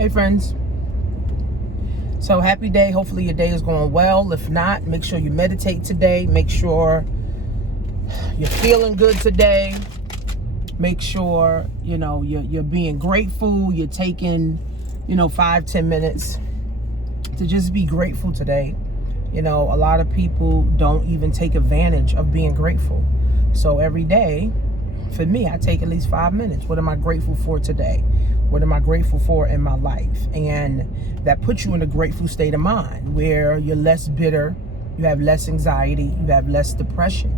Hey friends. So happy day. Hopefully your day is going well. If not, make sure you meditate today. Make sure you're feeling good today. Make sure, you're being grateful. You're taking, 5-10 minutes to just be grateful today. A lot of people don't even take advantage of being grateful. So every day, for me, I take at least 5 minutes. What am I grateful for today? What am I grateful for in my life? And that puts you in a grateful state of mind where you're less bitter, you have less anxiety, you have less depression.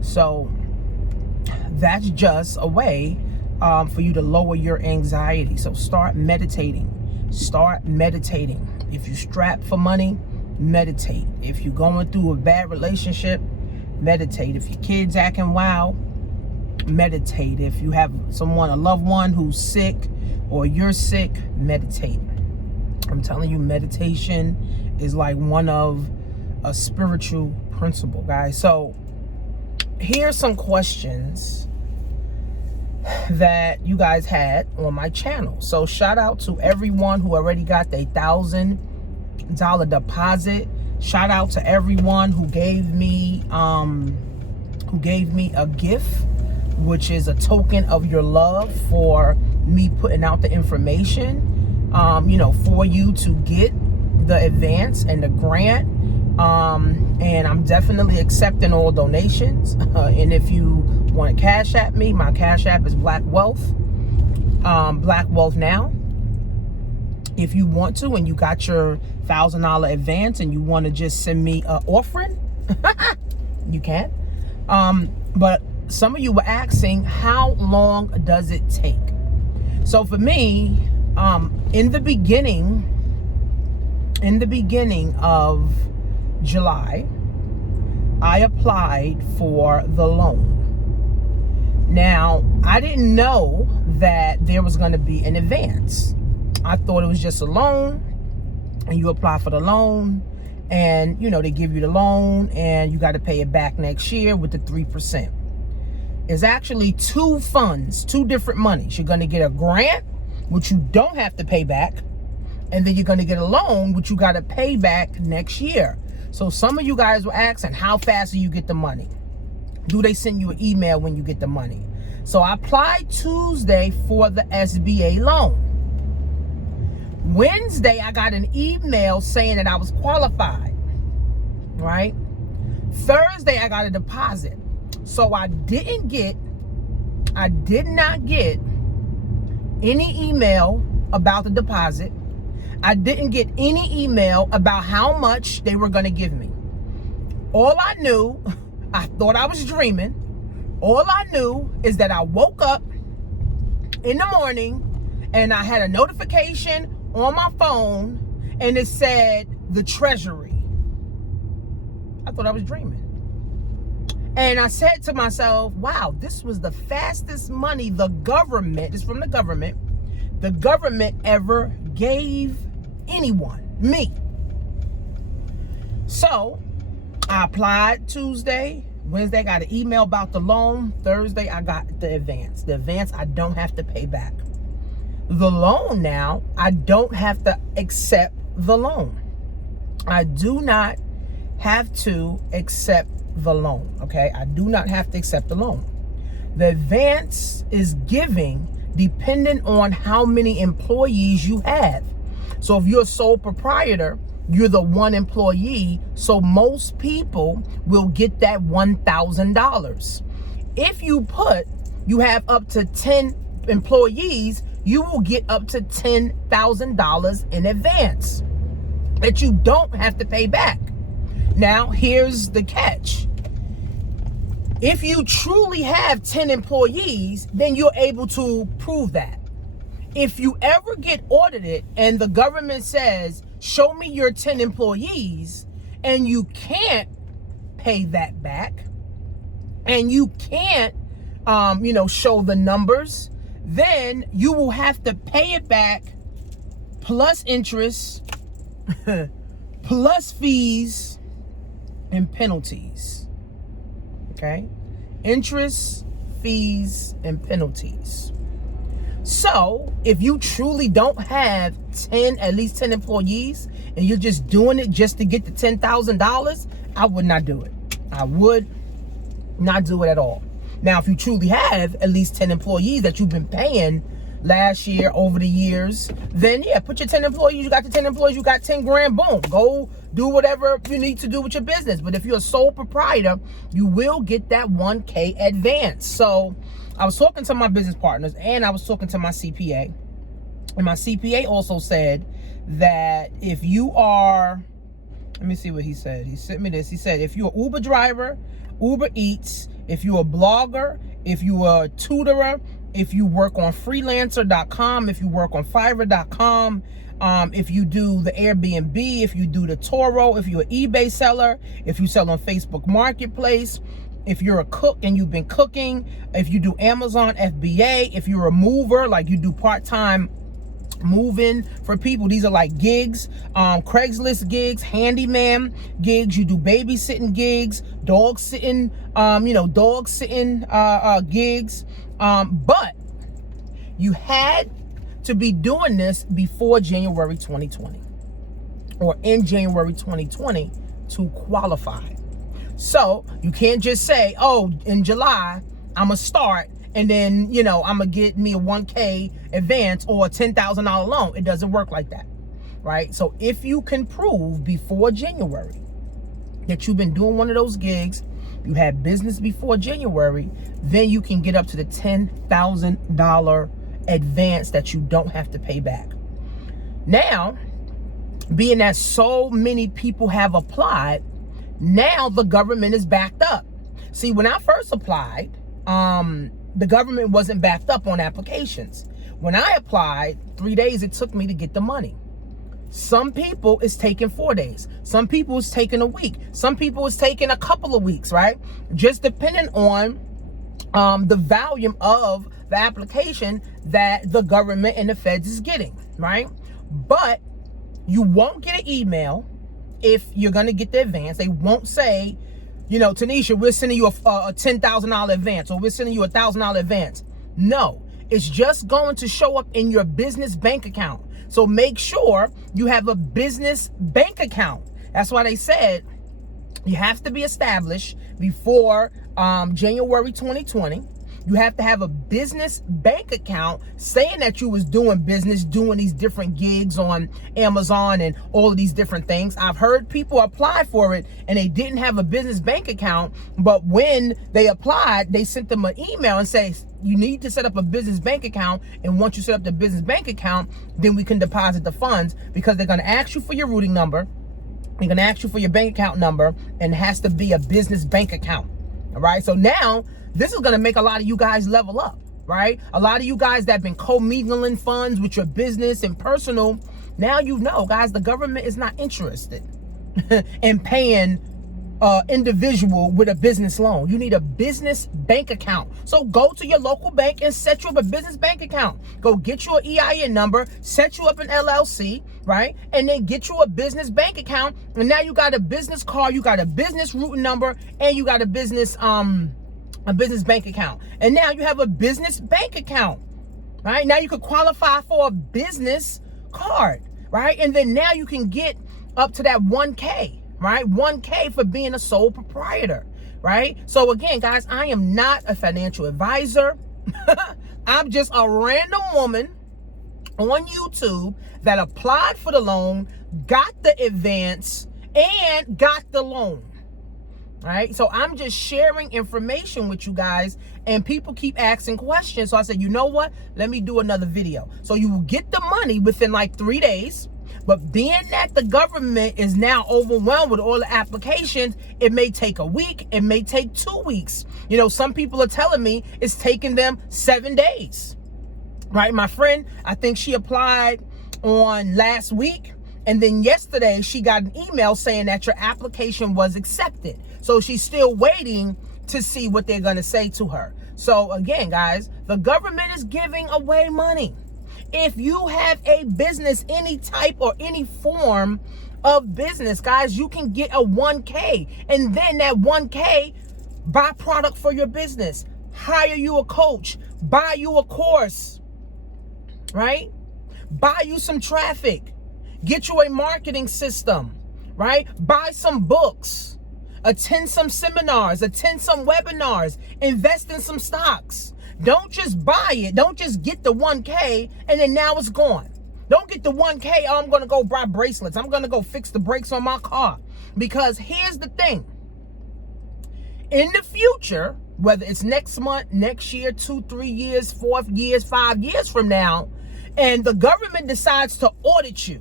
So that's just a way for you to lower your anxiety. So start meditating. Start meditating. If you're strapped for money, meditate. If you're going through a bad relationship, meditate. If your kid's acting wild, meditate. If you have a loved one who's sick or you're sick, meditate. I'm telling you, meditation is like one of a spiritual principle, guys. So here's some questions that you guys had on my channel. So shout out to everyone who already got their $1,000 deposit. Shout out to everyone who gave me a gift, which is a token of your love for me putting out the information, for you to get the advance and the grant. And I'm definitely accepting all donations. And if you want to Cash App me, my Cash App is Black Wealth Now. If you want to, and you got your $1,000 advance and you want to just send me an offering, you can. But some of you were asking, how long does it take? So for me, in the beginning of July, I applied for the loan. Now, I didn't know that there was going to be an advance. I thought it was just a loan, and you apply for the loan, and they give you the loan, and you got to pay it back next year with the 3%. It's actually two different monies. You're going to get a grant, which you don't have to pay back, and then you're going to get a loan, which you got to pay back next year. So some of you guys were asking, how fast do you get the money? Do they send you an email when you get the money? So I applied Tuesday for the SBA loan. Wednesday, I got an email saying that I was qualified, right? Thursday, I got a deposit. So I did not get any email about the deposit. I didn't get any email about how much they were going to give me. All I knew, I thought I was dreaming. All I knew is that I woke up in the morning and I had a notification on my phone and it said the Treasury. I thought I was dreaming. And I said to myself, wow, this was the fastest money the government ever gave anyone, me. So I applied Tuesday. Wednesday, I got an email about the loan. Thursday, I got the advance. The advance, I don't have to pay back. The loan now, I don't have to accept the loan. I do not have to accept the loan, okay? I do not have to accept the loan. The advance is giving dependent on how many employees you have. So if you're a sole proprietor, you're the one employee, so most people will get that $1,000. If you have up to 10 employees, you will get up to $10,000 in advance that you don't have to pay back. Now, here's the catch. If you truly have 10 employees, then you're able to prove that. If you ever get audited and the government says, show me your 10 employees, and you can't pay that back, and you can't, show the numbers, then you will have to pay it back plus interest, plus fees and penalties. Okay? Interest, fees, and penalties. So if you truly don't have at least 10 employees, and you're just doing it just to get the $10,000, I would not do it. I would not do it at all. Now, if you truly have at least 10 employees that you've been paying last year, over the years, then yeah, put your 10 employees, you got the 10 employees, you got 10 grand, boom, go do whatever you need to do with your business. But if you're a sole proprietor, you will get that 1K advance. So I was talking to my business partners and I was talking to my CPA, and my CPA also said that if you are, let me see what he said. He sent me this. He said, if you're an Uber driver, Uber Eats, if you're a blogger, if you're a tutorer, if you work on freelancer.com, if you work on fiverr.com, if you do the Airbnb, if you do the Toro, if you're an eBay seller, if you sell on Facebook Marketplace, if you're a cook and you've been cooking, if you do Amazon FBA, if you're a mover, like you do part-time moving for people, these are like gigs, Craigslist gigs, handyman gigs, you do babysitting gigs, dog sitting gigs, but you had to be doing this before January 2020 or in January 2020 to qualify. So you can't just say, oh, in July I'm gonna start and then, I'm gonna get me a 1K advance or a $10,000 loan. It doesn't work like that, right? So if you can prove before January that you've been doing one of those gigs, you had business before January, then you can get up to the $10,000 advance that you don't have to pay back. Now, being that so many people have applied, now the government is backed up. See, when I first applied, the government wasn't backed up on applications. When I applied, 3 days it took me to get the money. Some people it's taking 4 days. Some people it's taking a week. Some people it's taking a couple of weeks, right? Just depending on the volume of the application that the government and the feds is getting, right? But you won't get an email if you're going to get the advance. They won't say, Tanisha, we're sending you a $10,000 advance, or we're sending you a $1,000 advance. No, it's just going to show up in your business bank account. So make sure you have a business bank account. That's why they said you have to be established before January 2020. You have to have a business bank account saying that you was doing business, doing these different gigs on Amazon and all of these different things. I've heard people apply for it and they didn't have a business bank account, but when they applied, they sent them an email and say, you need to set up a business bank account. And once you set up the business bank account, then we can deposit the funds, because they're going to ask you for your routing number. They're going to ask you for your bank account number, and it has to be a business bank account. All right. So now this is going to make a lot of you guys level up, right? A lot of you guys that have been commingling funds with your business and personal. Now, guys, the government is not interested in paying individual with a business loan. You need a business bank account. So go to your local bank and set you up a business bank account. Go get you an EIN number, set you up an LLC, right? And then get you a business bank account. And now you got a business card, you got a business routing number, and you got a business bank account. And now you have a business bank account, right? Now you could qualify for a business card, right? And then now you can get up to that 1K. Right? 1K for being a sole proprietor, right? So again, guys, I am not a financial advisor. I'm just a random woman on YouTube that applied for the loan, got the advance, and got the loan. Right? So I'm just sharing information with you guys, and people keep asking questions. So I said, you know what? Let me do another video. So you will get the money within like 3 days. But being that the government is now overwhelmed with all the applications, it may take a week. It may take 2 weeks. Some people are telling me it's taking them 7 days. Right? My friend, I think she applied on last week. And then yesterday she got an email saying that your application was accepted. So she's still waiting to see what they're going to say to her. So again, guys, the government is giving away money. If you have a business, any type or any form of business, guys, you can get a 1K. And then that 1K, buy product for your business, hire you a coach, buy you a course, right? Buy you some traffic. Get you a marketing system, right? Buy some books. Attend some seminars. Attend some webinars. Invest in some stocks. Don't just buy it. Don't just get the 1K and then now it's gone. Don't get the 1K, oh, I'm going to go buy bracelets. I'm going to go fix the brakes on my car. Because here's the thing. In the future, whether it's next month, next year, 2, 3 years, 4 years, 5 years from now, and the government decides to audit you,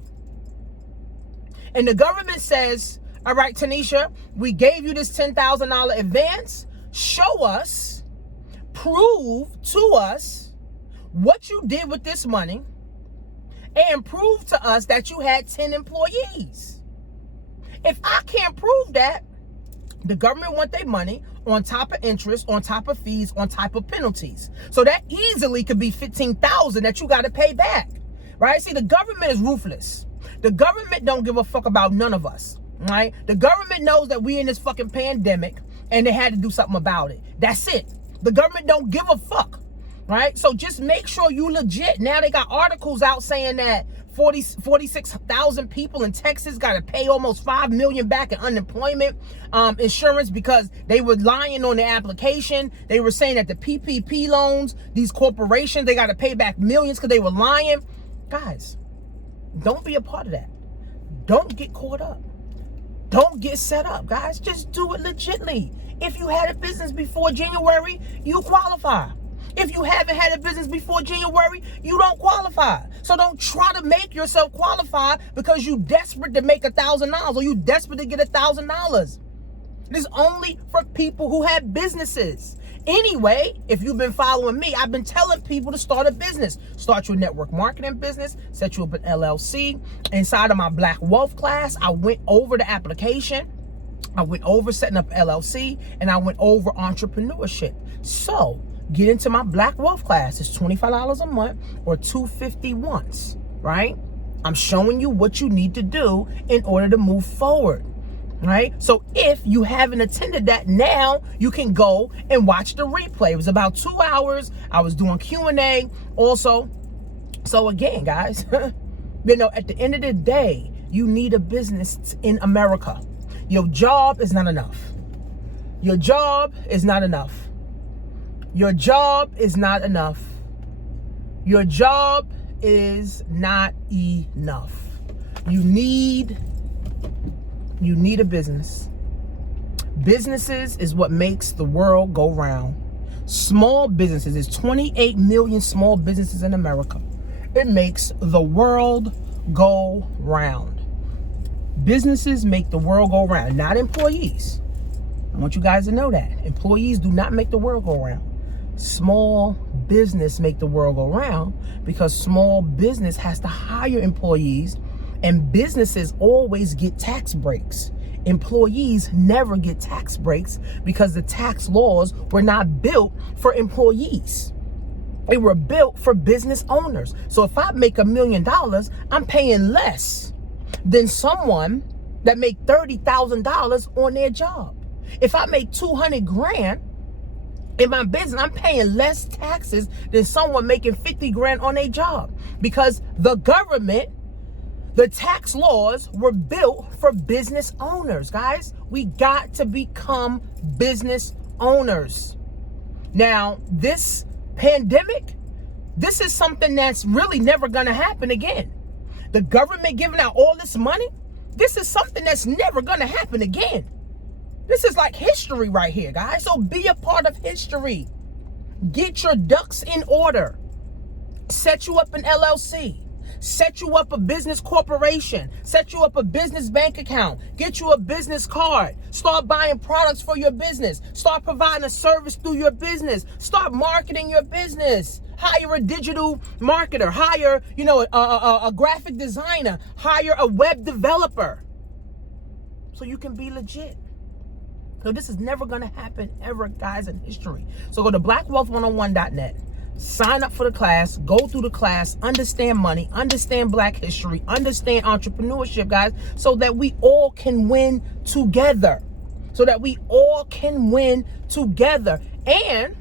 and the government says, all right, Tanisha, we gave you this $10,000 advance. Show us, prove to us what you did with this money, and prove to us that you had 10 employees. If I can't prove that, the government want their money on top of interest, on top of fees, on top of penalties. So that easily could be $15,000 that you got to pay back, right? See, the government is ruthless. The government don't give a fuck about none of us, right? The government knows that we in this fucking pandemic and they had to do something about it. That's it. The government don't give a fuck, right? So just make sure you legit. Now they got articles out saying that 46,000 people in Texas got to pay almost $5 million back in unemployment insurance because they were lying on the application. They were saying that the PPP loans, these corporations, they got to pay back millions because they were lying. Guys, don't be a part of that. Don't get caught up. Don't get set up, guys. Just do it legitly. If you had a business before January, you qualify. If you haven't had a business before January, you don't qualify. So don't try to make yourself qualify because you desperate to make $1,000 or you desperate to get $1,000. It is only for people who have businesses. Anyway, if you've been following me, I've been telling people to start a business. Start your network marketing business, set you up an LLC. Inside of my Black Wealth class, I went over the application. I went over setting up LLC and I went over entrepreneurship. So get into my Black Wealth class. It's $25 a month or $250 once, right? I'm showing you what you need to do in order to move forward, right? So if you haven't attended that, now you can go and watch the replay. It was about 2 hours. I was doing Q&A also. So again, guys, you know, at the end of the day, you need a business in America. Your job is not enough. Your job is not enough. Your job is not enough. Your job is not enough. You need a business. Businesses is what makes the world go round. Small businesses, there's 28 million small businesses in America. It makes the world go round. Businesses make the world go round, not employees. I want you guys to know that. Employees do not make the world go round. Small business make the world go round because small business has to hire employees, and businesses always get tax breaks. Employees never get tax breaks because the tax laws were not built for employees. They were built for business owners. So if I make $1 million, I'm paying less than someone that make $30,000 on their job. If I make 200 grand in my business, I'm paying less taxes than someone making 50 grand on their job because the government, the tax laws were built for business owners, guys. We got to become business owners. Now, this pandemic, this is something that's really never going to happen again. The government giving out all this money, this is something that's never going to happen again. This is like history right here, guys. So be a part of history. Get your ducks in order. Set you up an LLC. Set you up a business corporation. Set you up a business bank account. Get you a business card. Start buying products for your business. Start providing a service through your business. Start marketing your business. Hire a digital marketer. Hire, a graphic designer. Hire a web developer. So you can be legit. So this is never going to happen ever, guys, in history. So go to blackwealth101.net. Sign up for the class, go through the class, understand money, understand Black history, understand entrepreneurship, guys, so that we all can win together. And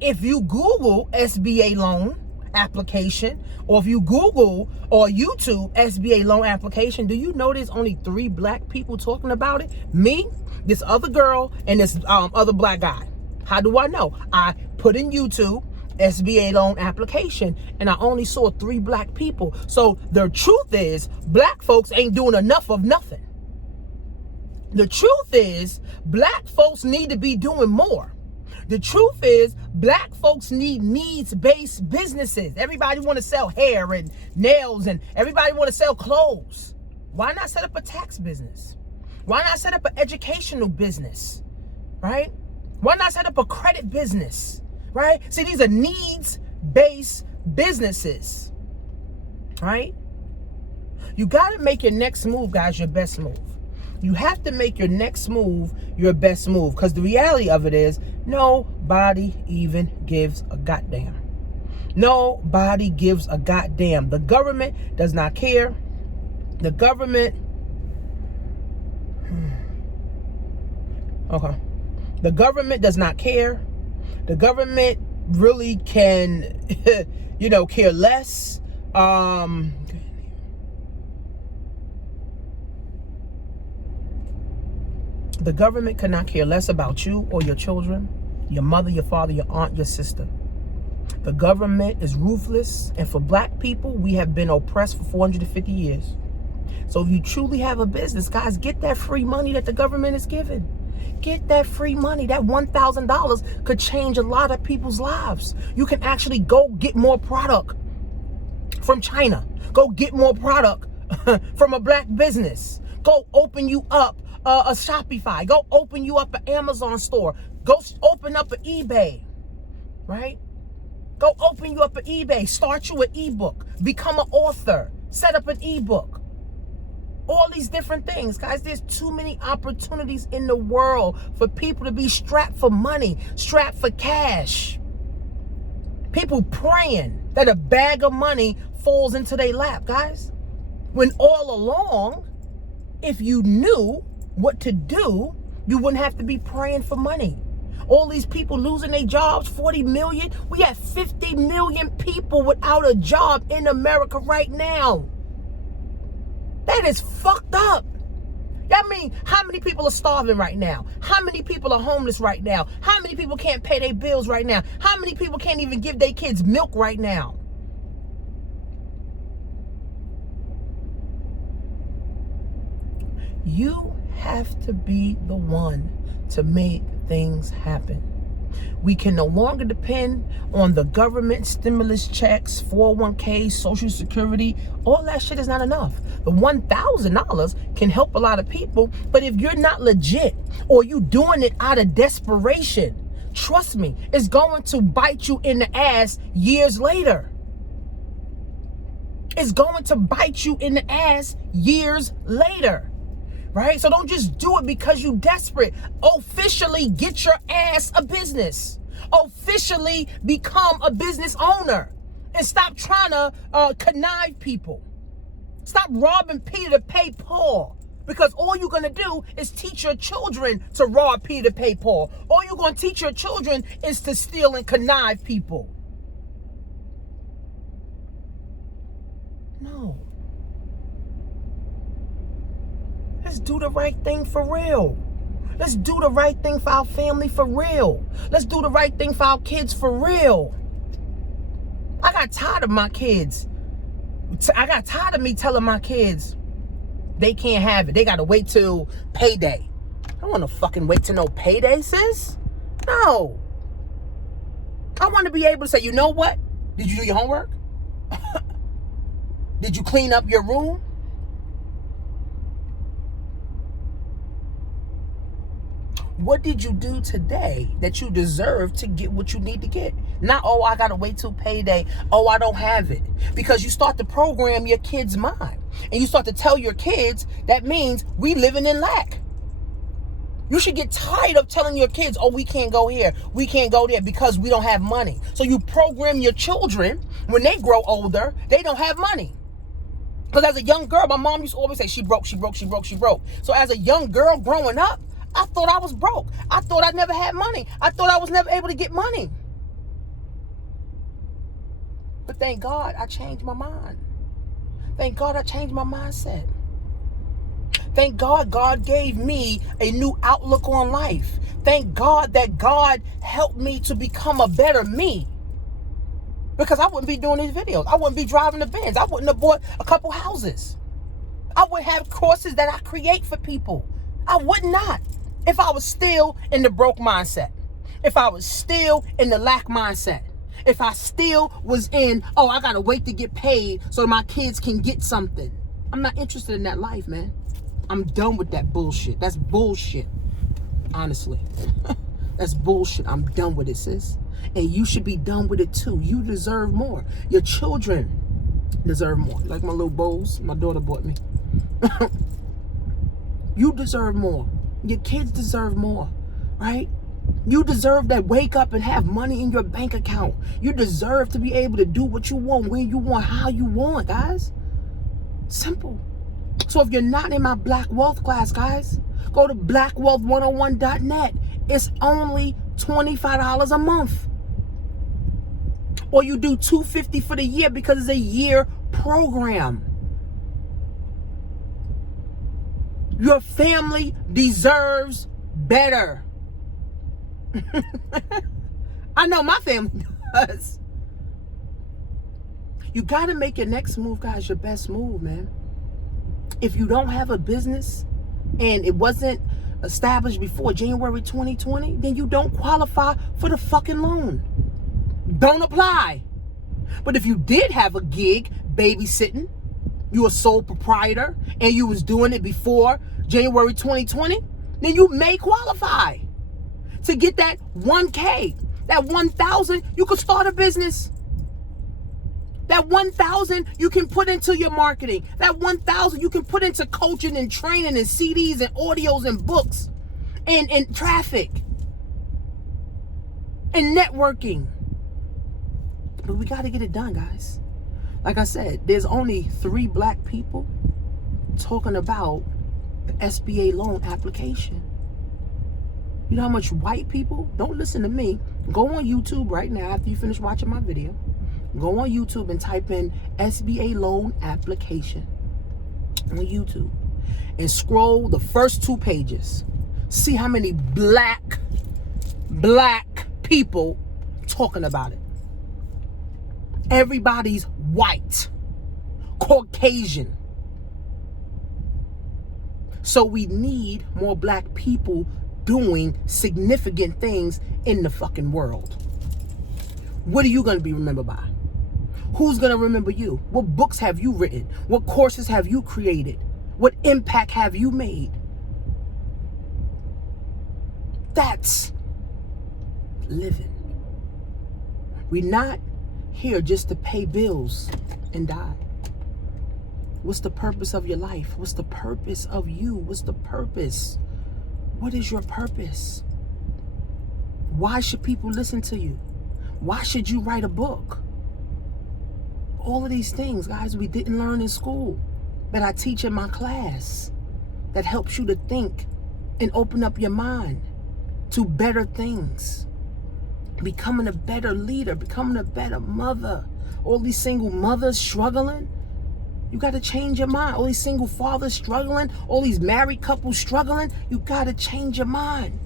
if you Google SBA loan, application, or if you Google or YouTube SBA loan application, do you know there's only 3 black people talking about it? Me, this other girl, and this other black guy. How do I know? I put in YouTube SBA loan application, and I only saw 3 black people. So the truth is, black folks ain't doing enough of nothing. The truth is, black folks need to be doing more. The truth is, black folks need needs-based businesses. Everybody want to sell hair and nails, and everybody want to sell clothes. Why not set up a tax business? Why not set up an educational business, right? Why not set up a credit business, right? See, these are needs-based businesses, right? You got to make your next move, guys, your best move. You have to make your next move your best move, because the reality of it is nobody even gives a goddamn. Nobody gives a goddamn. The government does not care. The government, okay. The government does not care. The government really can, care less. The government could not care less about you or your children, your mother, your father, your aunt, your sister. The government is ruthless, and for black people, we have been oppressed for 450 years. So if you truly have a business, guys, get that free money that the government is giving. Get that free money. That $1,000 could change a lot of people's lives. You can actually go get more product from China. Go get more product from a black business. Go open you up a Shopify. Go open you up an Amazon store. Go open up an eBay, right? Go open you up an eBay. Start you an ebook. Become an author. Set up an ebook. All these different things, guys. There's too many opportunities in the world for people to be strapped for money, strapped for cash. People praying that a bag of money falls into their lap, guys. When all along, if you knew what to do, you wouldn't have to be praying for money. All these people losing their jobs, 40 million. We have 50 million people without a job in America right now. That is fucked up. I mean, how many people are starving right now? How many people are homeless right now? How many people can't pay their bills right now? How many people can't even give their kids milk right now? You have to be the one to make things happen. We can no longer depend on the government stimulus checks, 401k, Social Security. All that shit is not enough. The $1,000 can help a lot of people, but if you're not legit or you doing it out of desperation, trust me, it's going to bite you in the ass years later. It's going to bite you in the ass years later. Right? So don't just do it because you're desperate. Officially get your ass a business. Officially become a business owner. And stop trying to connive people. Stop robbing Peter to pay Paul. Because all you're going to do is teach your children to rob Peter to pay Paul. All you're going to teach your children is to steal and connive people. No. Let's do the right thing for real. Let's do the right thing for our family for real. Let's do the right thing for our kids for real. I got tired of my kids. I got tired of me telling my kids they can't have it. They got to wait till payday. I don't want to fucking wait till no payday, sis. No. I want to be able to say, you know what? Did you do your homework? Did you clean up your room? What did you do today that you deserve to get what you need to get? Not, oh, I got to wait till payday. Oh, I don't have it. Because you start to program your kids' mind. And you start to tell your kids that means we living in lack. You should get tired of telling your kids, oh, we can't go here. We can't go there because we don't have money. So you program your children, when they grow older, they don't have money. Because as a young girl, my mom used to always say, she broke, she broke, she broke, she broke. So as a young girl growing up, I thought I was broke. I thought I never had money. I thought I was never able to get money. But thank God I changed my mind. Thank God I changed my mindset. Thank God God gave me a new outlook on life. Thank God that God helped me to become a better me. Because I wouldn't be doing these videos. I wouldn't be driving the Benz. I wouldn't have bought a couple houses. I wouldn't have courses that I create for people. I would not. If I was still in the broke mindset. If I was still in the lack mindset. If I still was in, oh, I gotta wait to get paid so my kids can get something. I'm not interested in that life, man. I'm done with that bullshit. That's bullshit. Honestly. That's bullshit. I'm done with it, sis. And you should be done with it too. You deserve more. Your children deserve more. Like my little bowls my daughter bought me. You deserve more. Your kids deserve more, right? You deserve that wake up and have money in your bank account. You deserve to be able to do what you want, when you want, how you want, guys. Simple. So if you're not in my Black Wealth class, guys, go to blackwealth101.net. It's only $25 a month. Or you do $250 for the year because it's a year program. Your family deserves better. I know my family does. You got to make your next move, guys, your best move, man. If you don't have a business and it wasn't established before January 2020, then you don't qualify for the fucking loan. Don't apply. But if you did have a gig babysitting, you a sole proprietor, and you was doing it before January 2020, then you may qualify to get that 1K, that 1,000. You could start a business. That 1,000 you can put into your marketing. That 1,000 you can put into coaching and training and CDs and audios and books and traffic and networking. But we got to get it done, guys. Like I said, there's only 3 black people talking about the SBA loan application. You know how much white people? Don't listen to me. Go on YouTube right now after you finish watching my video. Go on YouTube and type in SBA loan application on YouTube and scroll the first 2 pages. See how many black people talking about it. Everybody's white, Caucasian. So we need more black people doing significant things in the fucking world. What are you going to be remembered by? Who's going to remember you? What books have you written? What courses have you created? What impact have you made? That's living. We're not here just to pay bills and die. What's the purpose of your life? What's the purpose of you? What's the purpose? What is your purpose? Why should people listen to you? Why should you write a book? All of these things, guys, we didn't learn in school, that I teach in my class, that helps you to think and open up your mind to better things. Becoming a better leader, becoming a better mother. All these single mothers struggling, you got to change your mind. All these single fathers struggling, all these married couples struggling, you got to change your mind.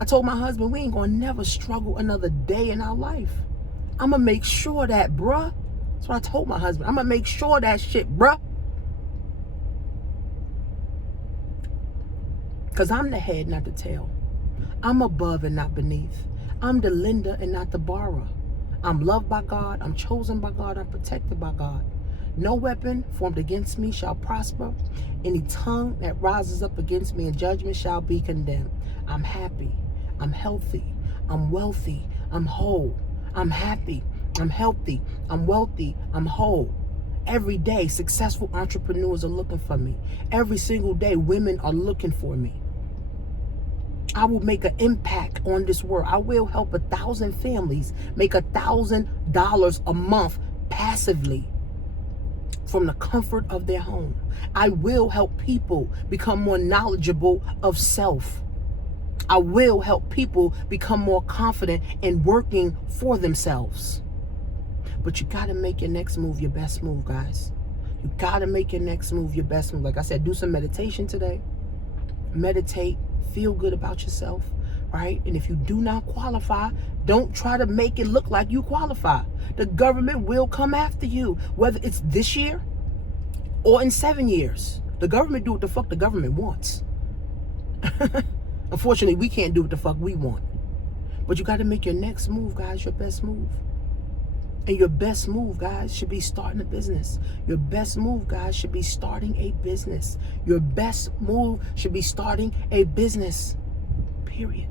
I told my husband, we ain't going to never struggle another day in our life. I'm going to make sure that, bruh. That's what I told my husband. I'm going to make sure that shit, bruh. Because I'm the head, not the tail. I'm above and not beneath. I'm the lender and not the borrower. I'm loved by God. I'm chosen by God. I'm protected by God. No weapon formed against me shall prosper. Any tongue that rises up against me in judgment shall be condemned. I'm happy. I'm healthy. I'm wealthy. I'm whole. I'm happy. I'm healthy. I'm wealthy. I'm whole. Every day, successful entrepreneurs are looking for me. Every single day, women are looking for me. I will make an impact on this world. I will help 1,000 families make $1,000 a month passively from the comfort of their home. I will help people become more knowledgeable of self. I will help people become more confident in working for themselves. But you got to make your next move your best move, guys. You got to make your next move your best move. Like I said, do some meditation today. Meditate. Feel good about yourself, right? And if you do not qualify, don't try to make it look like you qualify. The government will come after you, whether it's this year or in 7 years. The government do what the fuck the government wants. Unfortunately, we can't do what the fuck we want. But you got to make your next move, guys, your best move. And your best move, guys, should be starting a business. Your best move, guys, should be starting a business. Your best move should be starting a business. Period.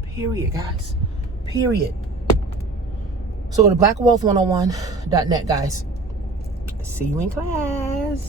Period, guys. Period. So go to blackwealth101.net, guys. See you in class.